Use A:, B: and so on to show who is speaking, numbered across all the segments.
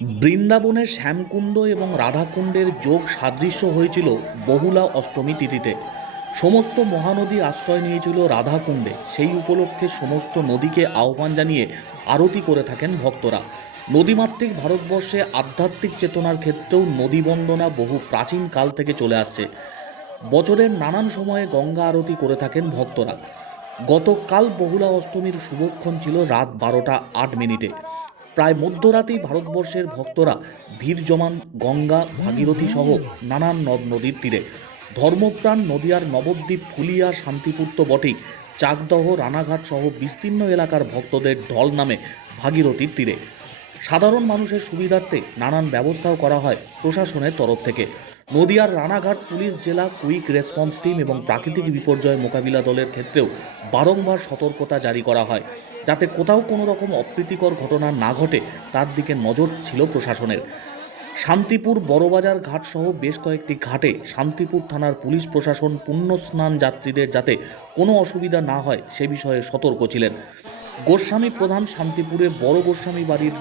A: বৃন্দাবনের শ্যামকুণ্ড এবং রাধাকুণ্ডের যোগ সাদৃশ্য হয়েছিল বহুলা অষ্টমী তিথিতে। সমস্ত মহানদী আশ্রয় নিয়েছিল রাধাকুণ্ডে। সেই উপলক্ষে সমস্ত নদীকে আহ্বান জানিয়ে আরতি করে থাকেন ভক্তরা। নদীমাতৃক ভারতবর্ষে আধ্যাত্মিক চেতনার ক্ষেত্রেও নদী বন্দনা বহু প্রাচীন কাল থেকে চলে আসছে। বছরের নানান সময়ে গঙ্গা আরতি করে থাকেন ভক্তরা। গতকাল বহুলা অষ্টমীর শুভক্ষণ ছিল রাত বারোটা আট মিনিটে। প্রায় মধ্যরাতেই ভারতবর্ষের ভক্তরা ভিড় জমান গঙ্গা, ভাগীরথী সহ নানান নদ নদীর তীরে। ধর্মপ্রাণ নদিয়ার নবদ্বীপ ফুলিয়া শান্তিপুর তো বটেই চাকদহ, রানাঘাট সহ বিস্তীর্ণ এলাকার ভক্তদের ঢল নামে ভাগীরথীর তীরে। সাধারণ মানুষের সুবিধার্থে নানান ব্যবস্থাও করা হয় প্রশাসনের তরফ থেকে। নদিয়ার রানাঘাট পুলিশ জেলা কুইক রেসপন্স টিম এবং প্রাকৃতিক বিপর্যয় মোকাবিলা দলের ক্ষেত্রেও বারংবার সতর্কতা জারি করা হয়। যাতে কোথাও কোনো রকম অপ্রীতিকর ঘটনা না ঘটে, তার দিকে নজর ছিল প্রশাসনের। শান্তিপুর বড়বাজার ঘাট সহ বেশ কয়েকটি ঘাটে শান্তিপুর থানার পুলিশ প্রশাসন পুণ্যস্নান যাত্রীদের যাতে কোনো অসুবিধা না হয়, সে বিষয়ে সতর্ক ছিলেন। গোস্বামী প্রধান শান্তিপুরে বড় গোস্বামী বাড়ির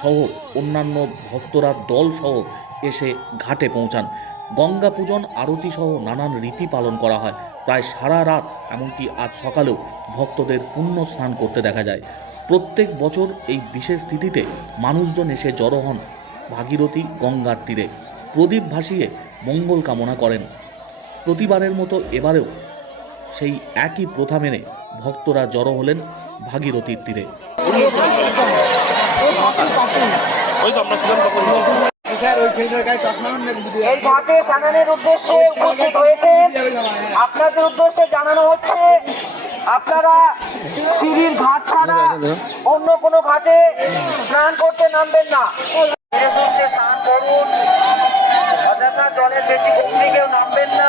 A: সহ অন্যান্য ভক্তরা দল সহ এসে ঘাটে পৌঁছান। গঙ্গা পূজন, আরতি সহ নানান রীতি পালন করা হয়। প্রায় সারা রাত, এমনকি আজ সকালেও ভক্তদের পুণ্য স্নান করতে দেখা যায়। প্রত্যেক বছর এই বিশেষ তিথিতে মানুষজন এসে জড়ো হন ভাগীরথী গঙ্গার তীরে। প্রদীপ ভাসিয়ে মঙ্গল কামনা করেন। প্রতিবারের মতো এবারেও সেই একই প্রথা মেনে ভক্তরা জড়ো হলেন ভাগীরথীর তীরে।
B: এই ঘাটে স্নানের উদ্দেশ্যে উপস্থিত হয়েছে আপনাদের উদ্দেশ্যে জানানো হচ্ছে আপনারা সিঁড়ির ঘাট ছাড়া অন্য কোনো ঘাটে স্নান করতে নামবেন না। স্নান করুন। অযথা জলের বেশি গভীরে কেউ নামবেন না।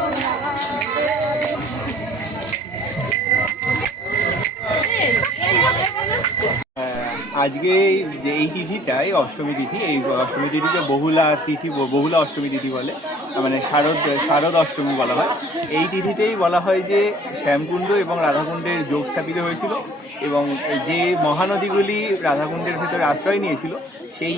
C: আজকে যে এই তিথিটাই অষ্টমী তিথি, এই অষ্টমী তিথিকে বহুলা তিথি, বহুলা অষ্টমী তিথি বলে মানে শারদ শারদ অষ্টমী বলা হয়। এই তিথিতেই বলা হয় যে শ্যামকুণ্ড এবং রাধাকুণ্ডের যোগ স্থাপিত হয়েছিল। এবং যে মহানদীগুলি রাধাকুণ্ডের ভিতরে আশ্রয় নিয়েছিল সেই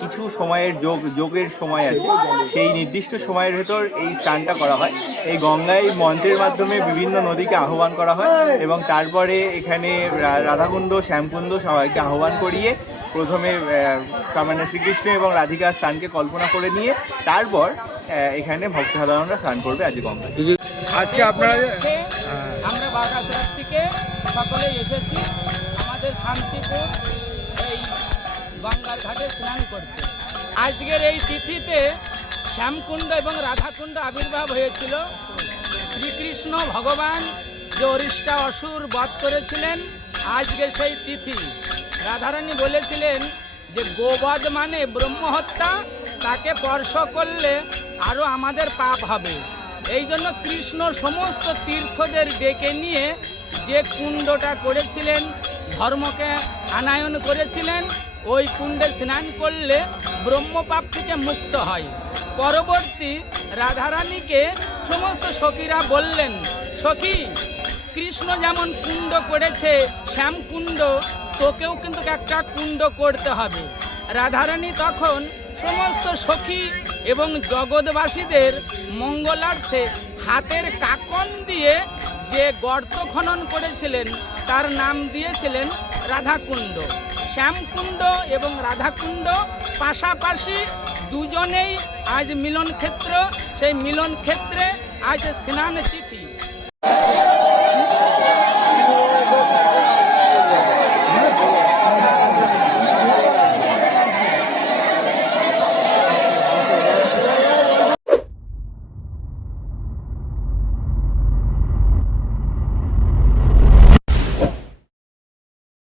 C: কিছু সময়ের যোগ যোগের সময় আছে। সেই নির্দিষ্ট সময়ের ভেতর এই স্নানটা করা হয়। এই গঙ্গায় মন্ত্রের মাধ্যমে বিভিন্ন নদীকে আহ্বান করা হয় এবং তারপরে এখানে রাধাকুণ্ড শ্যামকুণ্ড সবাইকে আহ্বান করিয়ে প্রথমে মানে শ্রীকৃষ্ণ এবং রাধিকার স্নানকে কল্পনা করে নিয়ে তারপর এখানে ভক্ত সাধারণরা স্নান করবে আজকে গঙ্গায়।
D: আজকে আপনারা
E: আমরা বাগাছড়ার থেকে সকলে এসেছি। আমাদের শান্তিপুর এই গঙ্গার ঘাটে স্নান করতে। আজকের এই তিথিতে শ্যামকুণ্ড এবং রাধাকুণ্ড আবির্ভাব হয়েছিল। শ্রীকৃষ্ণ ভগবান যে অরিষ্টা অসুর বধ করেছিলেন, আজকে সেই তিথি। রাধারানী বলেছিলেন যে গোবধ মানে ব্রহ্মহত্যা, তাকে স্পর্শ করলে আরও আমাদের পাপ হবে। এই জন্য কৃষ্ণ সমস্ত তীর্থদের ডেকে নিয়ে যে কুণ্ডটা করেছিলেন, ধর্মকে আনায়ন করেছিলেন, ওই কুণ্ডে স্নান করলে ব্রহ্মপাপ থেকে মুক্ত হয়। পরবর্তী রাধারানীকে সমস্ত সখীরা বললেন, সখী, কৃষ্ণ যেমন কুণ্ড করেছে, শ্যাম কুণ্ড, তোকেও কিন্তু একটা কুণ্ড করতে হবে। রাধারানী তখন সমস্ত সখী এবং জগৎবাসীদের মঙ্গলার্থে হাতের কাকন দিয়ে যে গর্ত খনন করেছিলেন, তার নাম দিয়েছিলেন রাধাকুণ্ড। শ্যামকুণ্ড এবং রাধাকুণ্ড পাশাপাশি দুজনেই আজ মিলন ক্ষেত্র সেই মিলন ক্ষেত্রে আজ স্নান